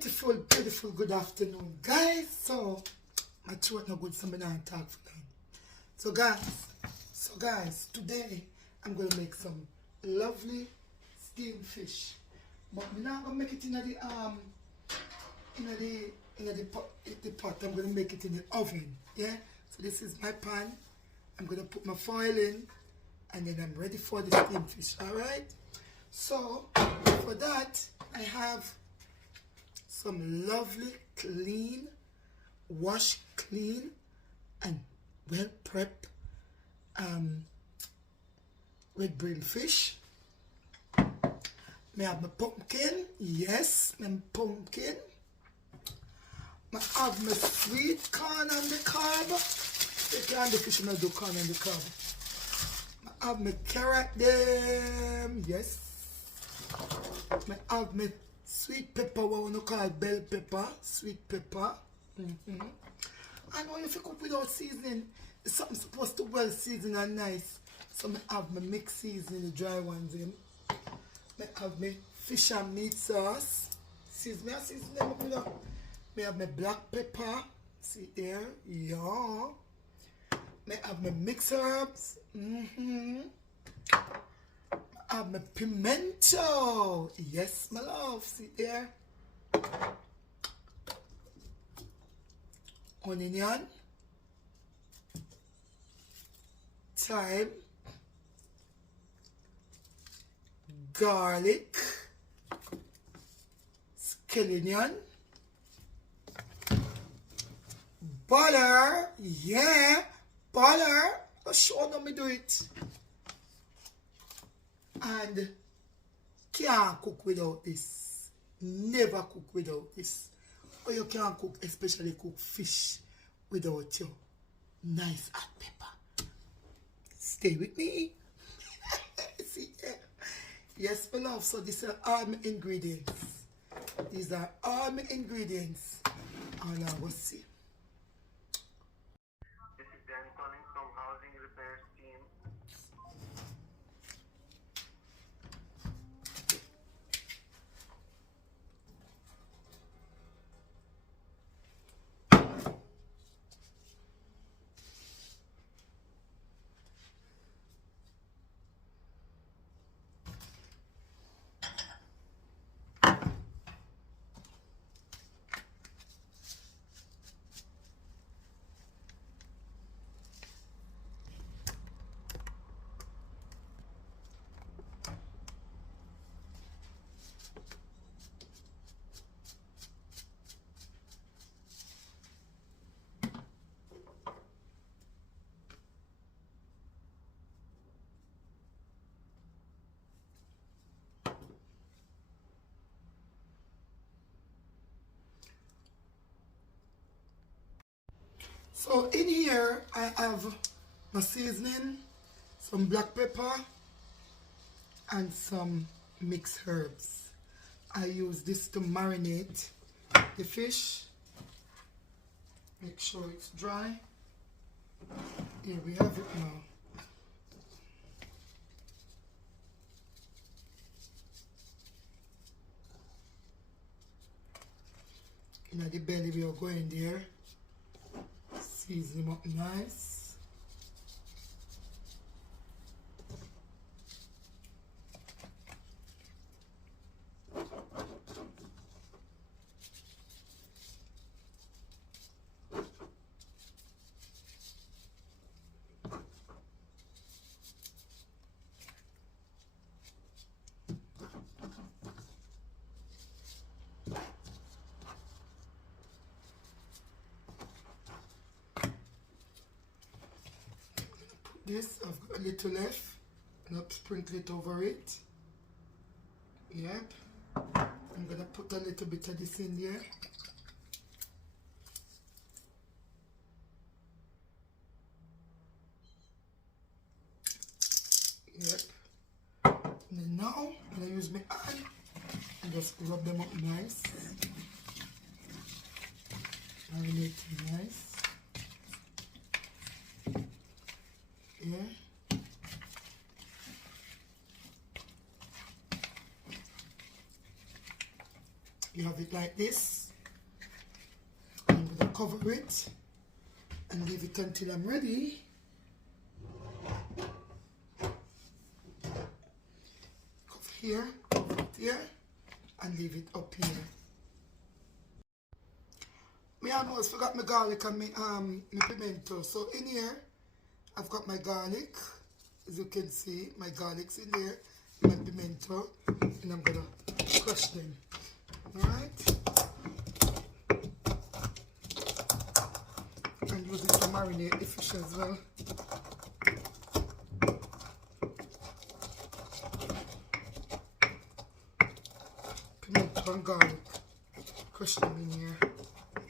Beautiful, beautiful good afternoon, guys. So my throat not good, so I'm not talk for them. So guys, today I'm gonna make some lovely steamed fish. But I'm not gonna make it in the pot. I'm gonna make it in the oven. Yeah? So this is my pan. I'm gonna put my foil in and then I'm ready for the steamed fish. Alright? So for that I have some lovely, clean, washed clean and well prepped red brain fish. I have my pumpkin, yes, my pumpkin. I have my sweet corn on the cob. You can't do fish, I do corn on the cob. I have my carrot them, yes. I have my sweet pepper, what we call bell pepper, sweet pepper. And when you cook without seasoning, it's something supposed to well season and nice. So I have my mixed seasoning, the dry ones in. I have my fish and meat sauce. Season them up, you know. I have my black pepper. See there? Yeah. I have my mixed herbs. I have my pimento. Yes, my love. See there? Onion. Thyme. Garlic. Scallion. Butter. Yeah. Butter. I'll show them me do it. And can't cook without this. Never cook without this. Or you can't cook, especially cook fish without your nice hot pepper. Stay with me. See, yeah. Yes, my love. So these are all my ingredients. These are all my ingredients. And I will see. This is Dan calling from Housing Repairs team. So in here I have my seasoning, some black pepper, and some mixed herbs. I use this to marinate the fish. Make sure it's dry. Here we have it now. In the belly we are going there. Season them up nice. This, I've got a little left, and I'll sprinkle it over it. Yep. I'm gonna put a little bit of this in there. Yep. And then now, I'm gonna use my hand and just rub them up nice. Marinate them nice. Yeah. You have it like this. I'm gonna cover it and leave it until I'm ready. Cover here, cover it here, and leave it up here. Me almost forgot my garlic and my pimento. So in here, I've got my garlic. As you can see, my garlic's in there, my pimento, and I'm gonna crush them. Alright? And use it to marinate the fish as well. Pimento and garlic. Crush them in here.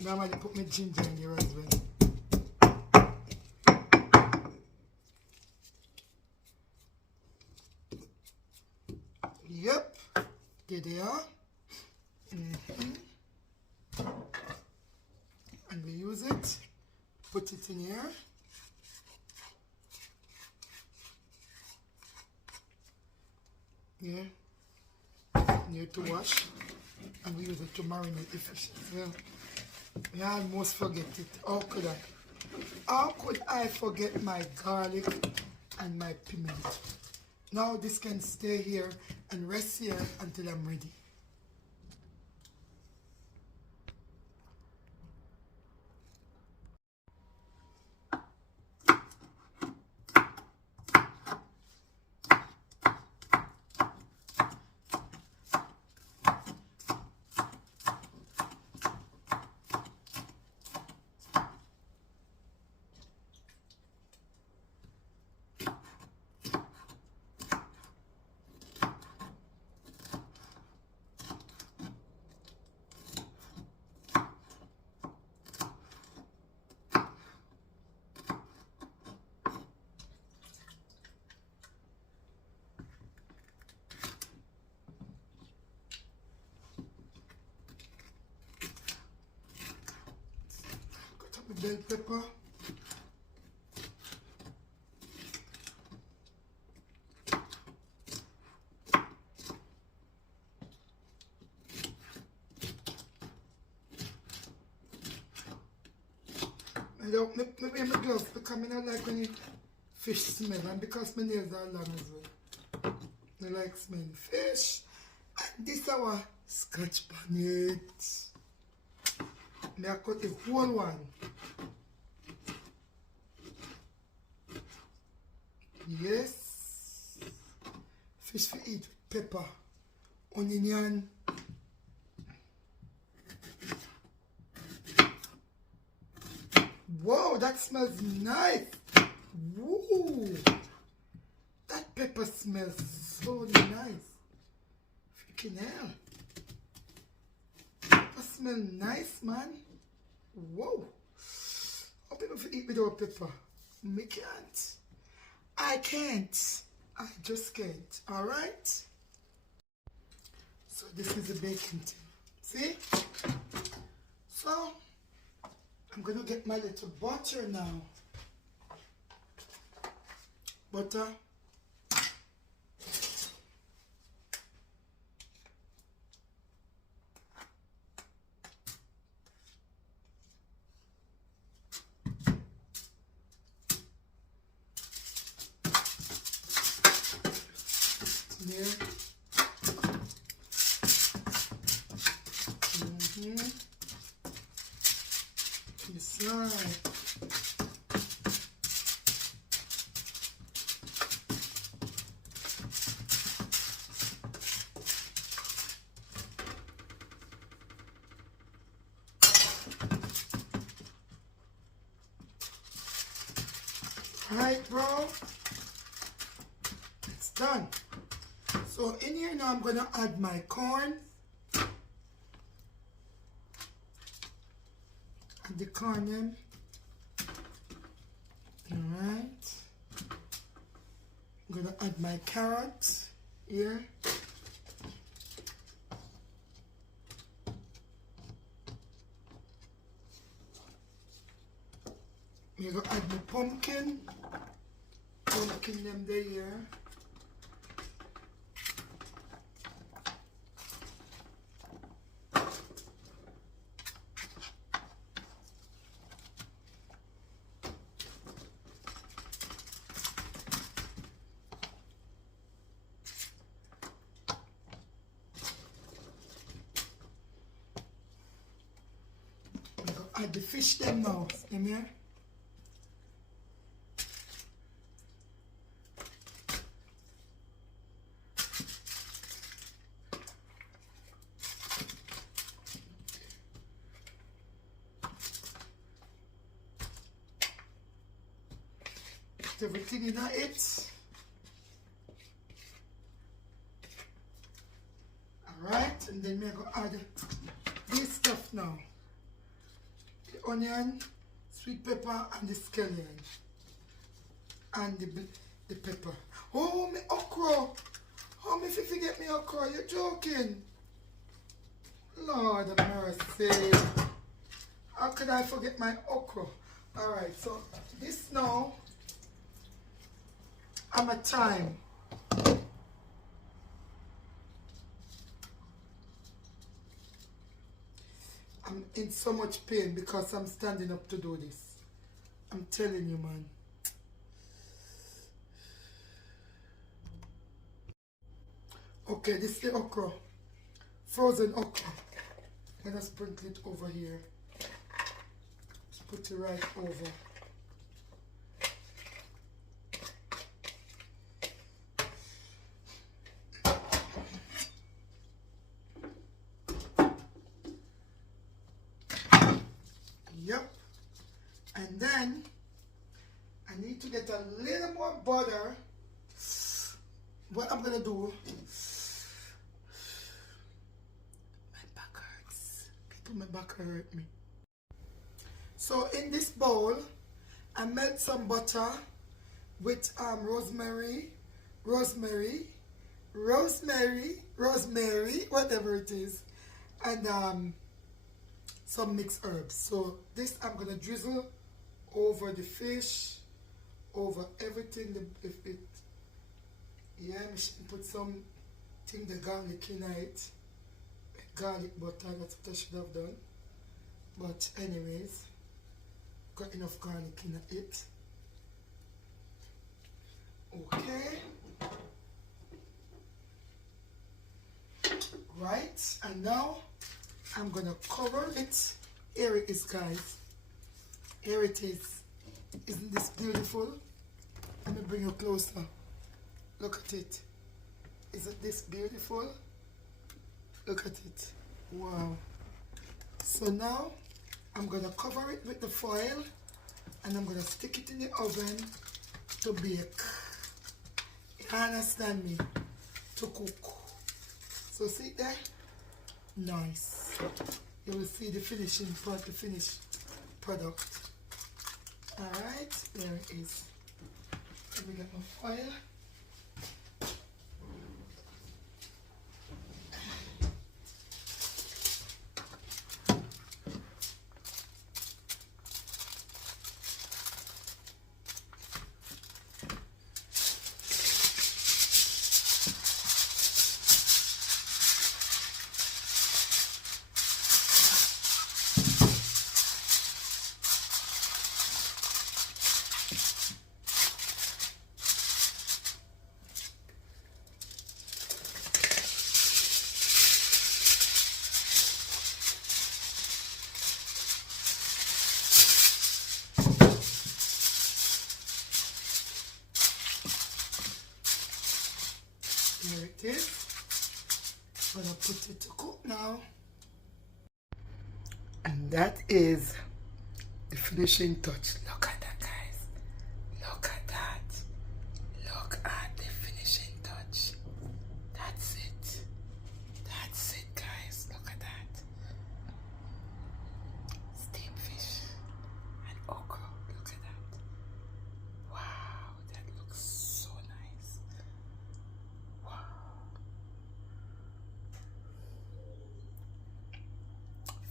Now I'm gonna put my ginger in there as well. Yep, there they are. And we use it, put it in here. Yeah, near to wash. And we use it to marinate the fish as well. I almost forget it. How could I forget my garlic and my pimento? Now this can stay here and rest here until I'm ready. Bell pepper. I don't make my gloves because I don't like when you fish smell, and because my nails are long as well. I like smelling fish. And this is our scotch bonnet. I cut the whole one. Yes. Fish for eat with pepper, onion. Wow, that smells nice. Woo. That pepper smells so nice. Freaking hell. That smells nice, man. Whoa. How people eat without pepper? Me can't. I can't. I just can't. Alright? So this is the baking tin. See? So I'm gonna get my little butter now. Butter. There. Inside. Alright, bro. It's done. So in here now I'm gonna add my corn. Add the corn in. Alright. I'm gonna add my carrots here. I'm gonna add my pumpkin. Pumpkin them there here. add the fish them now. In here. Put everything in it. Alright, and then we're going to add this stuff now. The onion, sweet pepper, and the scallion. And the pepper. Oh, me okra. Oh, me if you forget me okra, you're joking. Lord of mercy. How could I forget my okra? Alright, so this now, I'm a time. I'm in so much pain because I'm standing up to do this. I'm telling you, man. Okay, this is the okra. Frozen okra. I'm going to sprinkle it over here. Just put it right over. Yep. And then I need to get a little more butter. What I'm gonna do, my back hurts. People, my back hurt me. So in this bowl, I melt some butter with rosemary, whatever it is, and some mixed herbs. So this I'm gonna drizzle over the fish, over everything. Yeah, I should put some the garlic in it, garlic butter. That's what I should have done. But anyways, got enough garlic in it. Okay. Right, and now I'm gonna cover it. Here it is, guys. Here it is. Isn't this beautiful? Let me bring you closer. Look at it. Isn't this beautiful? Look at it. Wow. So now I'm gonna cover it with the foil and I'm gonna stick it in the oven to bake. You understand me? To cook. So see there? Nice. You will see the finishing part, the finished product. Alright, there it is. Let me get my foil. Here it is. I'm gonna put it to cook now. And that is the finishing touch. Look at that, guys. Look at that. Look at the finishing touch. That's it. That's it, guys. Look at that. Steamed fish and okra. Look at that. Wow, that looks so nice. Wow.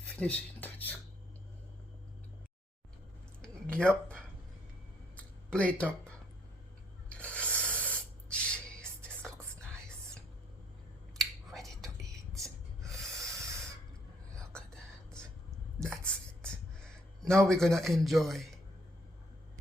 Finishing touch. Yep. Plate up. Jeez, this looks nice. Ready to eat. Look at that. That's it. Now we're gonna enjoy.